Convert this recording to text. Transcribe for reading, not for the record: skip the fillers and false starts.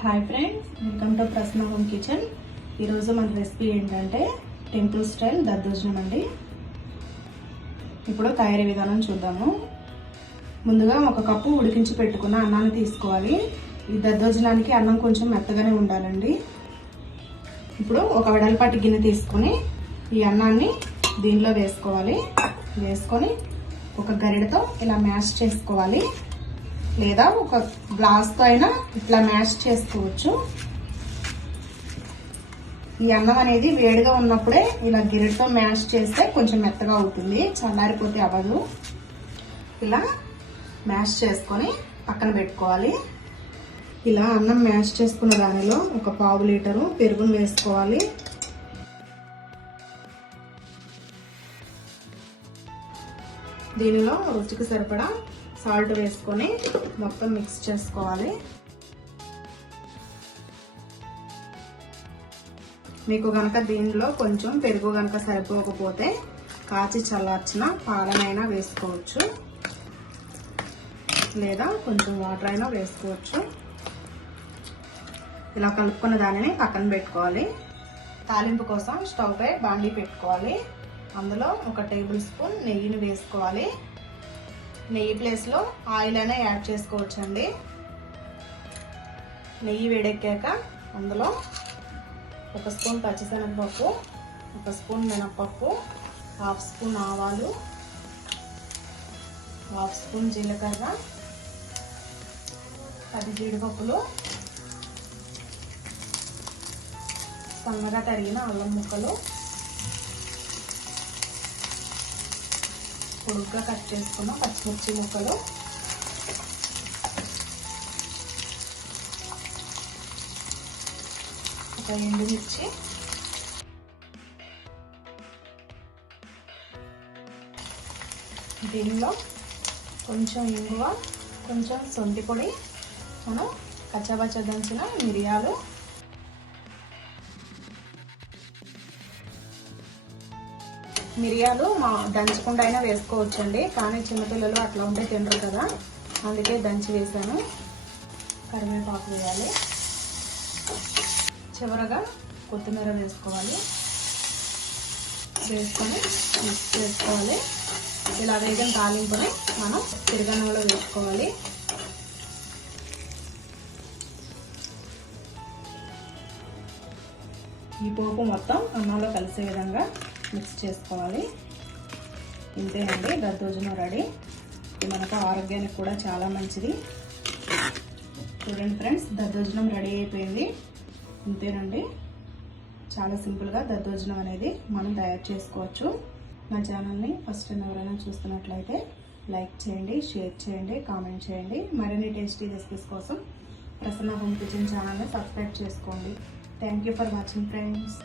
Hi friends, welcome to Prasanna home kitchen. ఈరోజు మన recipe ఏంటంటే టెంపుల్ స్టైల్ దద్దోజనం అండి. ఇప్పుడు తయారీ విధానం చూద్దాము. ముందుగా 1 కప్పు ఉడికించి పెట్టుకున్న అన్నాన్ని తీసుకోవాలి. ఈ దద్దోజనానికి అన్నం కొంచెం మెత్తగానే ఉండాలండి. ఇప్పుడు ఒక వెడల్పాటి గిన్నె తీసుకొని ఈ అన్నాన్ని దీనిలో వేసుకోవాలి. వేసుకొని ఒక గరిటతో ఇలా మ్యాష్ చేసుకోవాలి, లేదా ఒక గ్లాస్తో అయినా ఇట్లా మ్యాష్ చేసుకోవచ్చు. ఈ అన్నం అనేది వేడిగా ఉన్నప్పుడే ఇలా గిరిటతో మ్యాష్ చేస్తే కొంచెం మెత్తగా అవుతుంది, చల్లారిపోతే అవ్వదు. ఇలా మ్యాష్ చేసుకొని పక్కన పెట్టుకోవాలి. ఇలా అన్నం మ్యాష్ చేసుకున్న దానిలో ఒక 1/2 లీటరు పెరుగును వేసుకోవాలి. దీనిలో రుచికి సరిపడా సాల్ట్ వేసుకొని మొత్తం మిక్స్ చేసుకోవాలి. మీకు గనక దీనిలో కొంచెం పెరుగు గనక సరిపోకపోతే కాచి చల్లార్చిన పాలనైనా వేసుకోవచ్చు, లేదా కొంచెం వాటర్ అయినా వేసుకోవచ్చు. ఇలా కలుపుకున్న దానిని పక్కన పెట్టుకోవాలి. తాలింపు కోసం స్టవ్ పై బాండీ పెట్టుకోవాలి. అందులో 1 టేబుల్ స్పూన్ నెయ్యిని వేసుకోవాలి. నెయ్యి ప్లేస్లో ఆయిల్ అయినా యాడ్ చేసుకోవచ్చండి. నెయ్యి వేడెక్కాక అందులో 1 స్పూన్ పచ్చిశనగపప్పు, 1 స్పూన్ మినపప్పు, 1/2 స్పూన్ ఆవాలు, 1/2 స్పూన్ జీలకర్ర, 10 జీడిపప్పులు, సన్నగా తరిగిన అల్లం ముక్కలు, పొడుగ్గా కట్ చేసుకున్న పచ్చిమిర్చి ముక్కలు, ఒక ఎండుమిర్చి, దీనిలో కొంచెం ఇంగువ, కొంచెం సొంటి పొడి, మనం కచ్చాబచ్చ దంచిన మిరియాలు, మిరియాలు దంచకుండా అయినా వేసుకోవచ్చండి, కానీ చిన్నపిల్లలు అట్లా ఉంటే తినరు కదా, అందుకే దంచి వేసాను. కరివేపాకు వేయాలి. చివరగా కొత్తిమీర వేసుకోవాలి. వేసుకొని మిక్స్ చేసుకోవాలి. ఇలా వేగిన తాలింపుని మనం తిరగన్నంలో వేసుకోవాలి. ఈ పోపు మొత్తం అన్నంలో కలిసే విధంగా మిక్స్ చేసుకోవాలి. ఇంతేనండి, దద్దోజనం రెడీ. ఇది మనకు ఆరోగ్యానికి కూడా చాలా మంచిది. చూడండి ఫ్రెండ్స్, దద్దోజనం రెడీ అయిపోయింది. ఇంతేనండి, చాలా సింపుల్గా దద్దోజనం అనేది మనం తయారు చేసుకోవచ్చు. నా ఛానల్ని ఫస్ట్ టైం ఎవరైనా చూస్తున్నట్లయితే లైక్ చేయండి, షేర్ చేయండి, కామెంట్ చేయండి. మరిన్ని టేస్టీ రెసిపీస్ కోసం ప్రసన్న హోమ్ కిచెన్ ఛానల్ని సబ్స్క్రైబ్ చేసుకోండి. Thank you for watching friends.